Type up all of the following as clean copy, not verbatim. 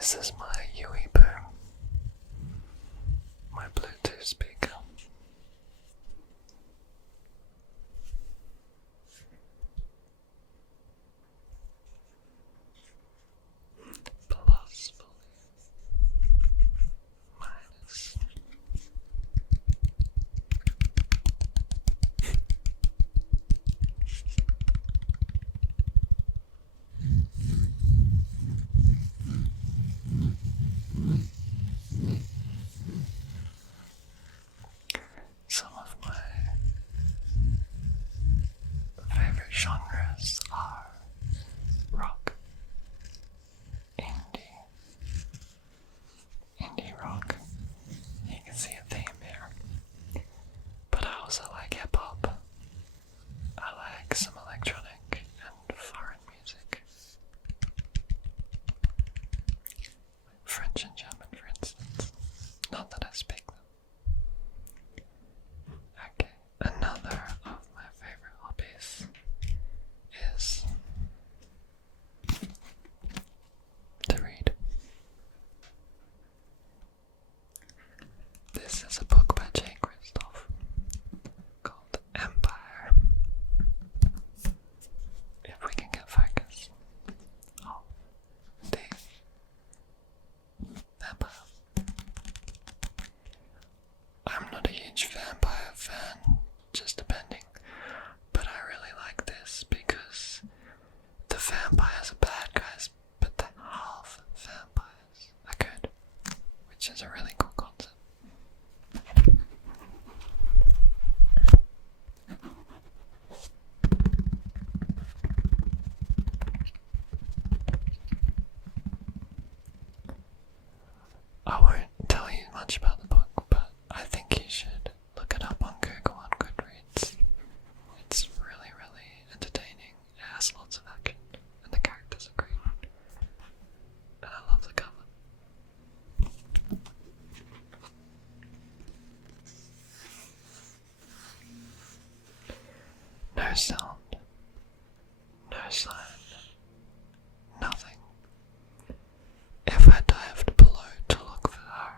This is my UE Boom, my Bluetooth speaker. Plus, minus. Some of my favorite genres are rock, indie rock. You can see a theme here. But I also like hip hop. I like some electronic and foreign music. French and German, for instance. Not that I speak them. Okay, another of my favorite hobbies is to read. This is a book by Jay Kristoff called Empire. If we can get focus of the vampire. I'm not a huge vampire fan, just depending, but I really like this because the vampires are bad guys, but the half vampires are good, which is a really cool concept. I won't tell you much about the book, but I think you should look it up on Google on Goodreads. It's really, really entertaining. It has lots of action, and the characters are great. And I love the cover. No sound, no sign, nothing. If I dived below to look for her,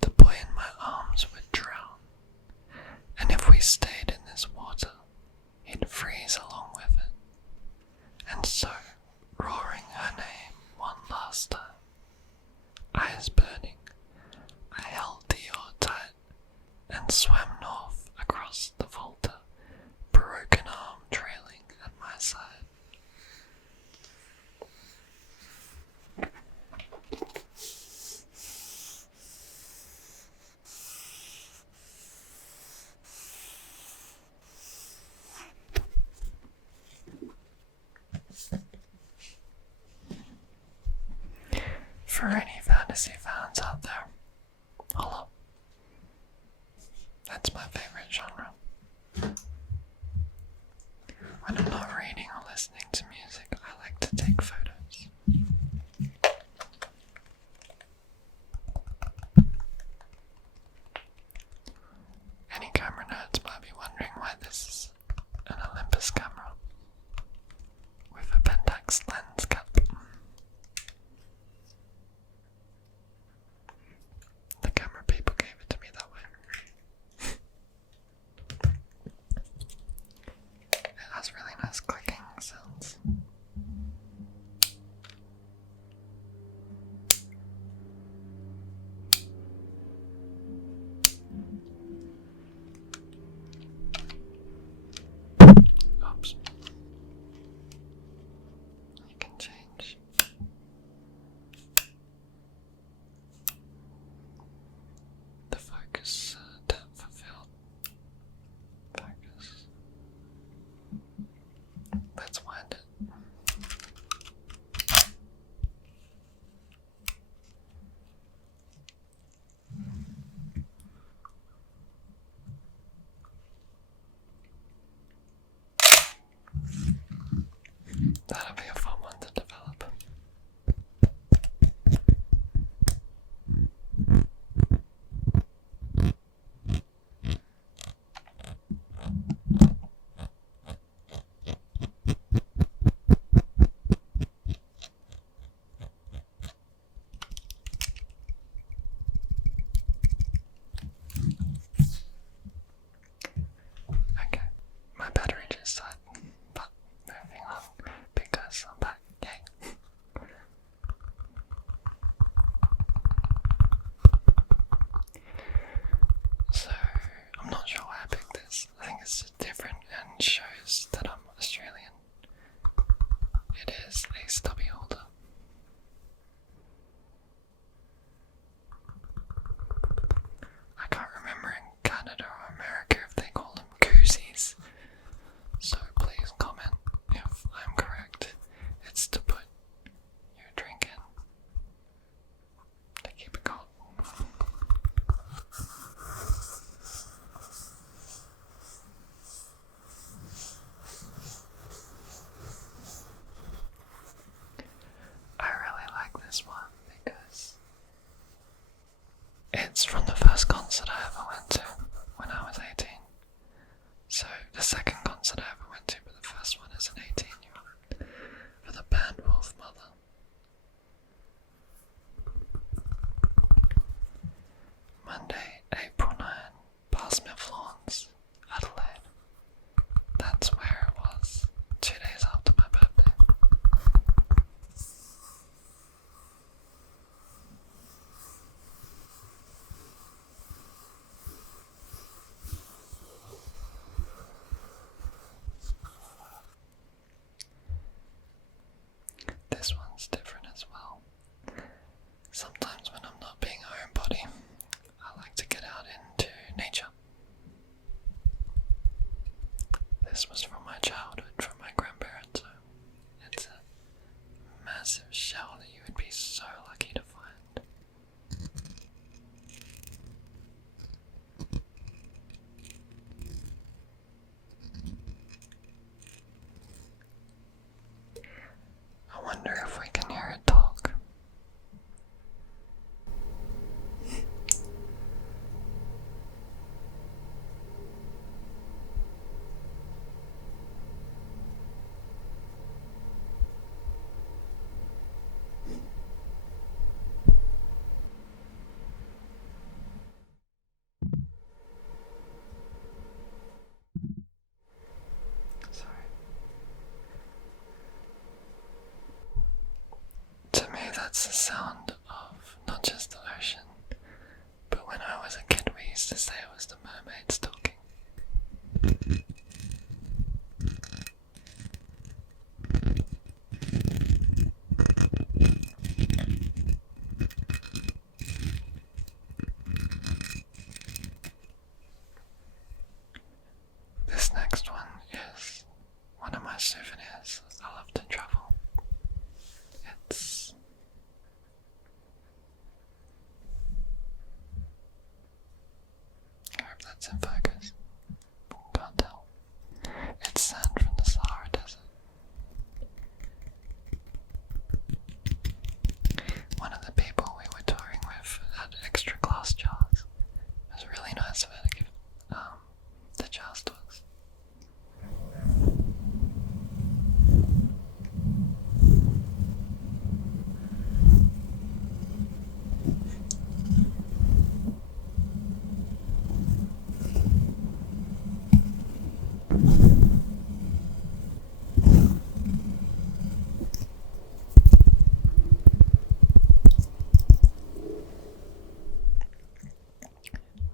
the boy in my arms would drown, and if we stayed in this water, he'd freeze along with it. And so, roaring her name one last time, eyes burning, I held the oar tight and swam north across the Volta, broken arm trailing at my side. For any fantasy fans out there, hello. That's my favorite genre. When I'm not reading or listening to music, I like to take photos. Any camera nerds might be wondering why this is an Olympus camera with a Pentax lens cap. Sunday, April 9, Parsmith Lawns, Adelaide. That's where it was, 2 days after my birthday. This one's different as well. Sometimes when I'm not being a homebody, I like to get out into nature. This was from my childhood, from my grandparents' home. It's a massive shell that you would be so lucky to find. I wonder if we can hear it talk. Sorry. To me, that's the sound of not just the ocean, but when I was a kid, we used to say it was the mermaids talking. This next one is one of my souvenirs. I love to travel. It's I hope that's in focus. Can't tell. It's sand from the Sahara Desert. One of the people we were touring with had extra glass jars. It was really nice of her to give the jars to us.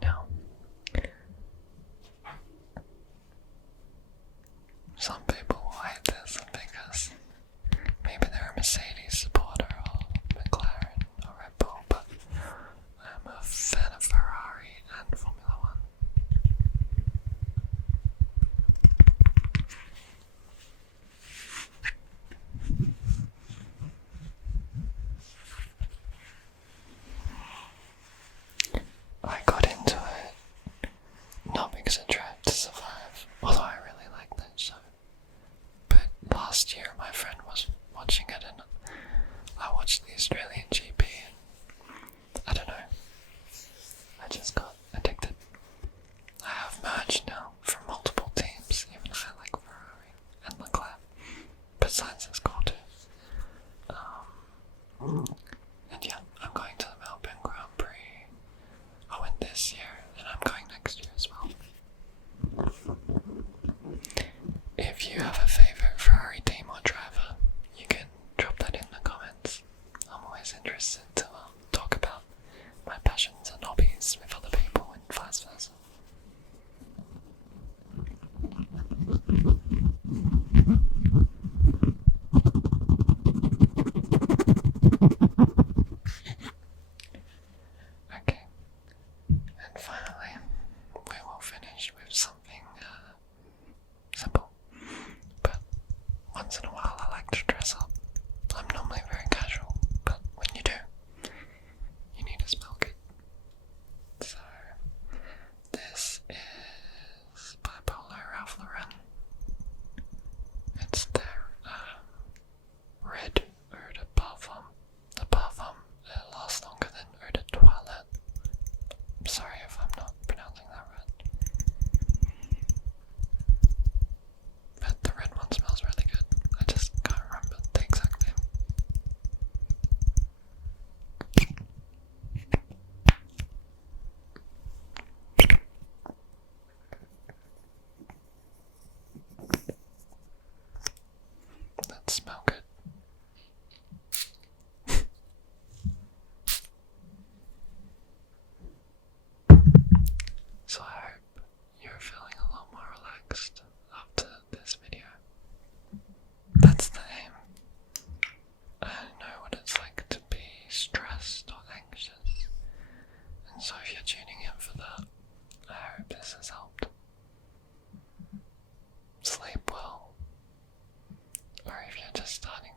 Now, some people will hate this because maybe they're a Mercedes supporter or McLaren or Red Bull, but I'm a fan of Ferrari and Formula One. I got into it not because I tried to survive, although I really like that show. But last year my friend was watching it and I watched the Australian GP and I don't know, I just got addicted. I have merch now from multiple teams, even though I like Ferrari and Leclerc, besides this car too. And yeah, I'm going to the Melbourne Grand Prix. I went this year and I'm going next year as well. If you have a favourite Ferrari team or driver, you can drop that in the comments. I'm always interested to talk about my passions and hobbies with other people and vice versa. Okay, and if you're just starting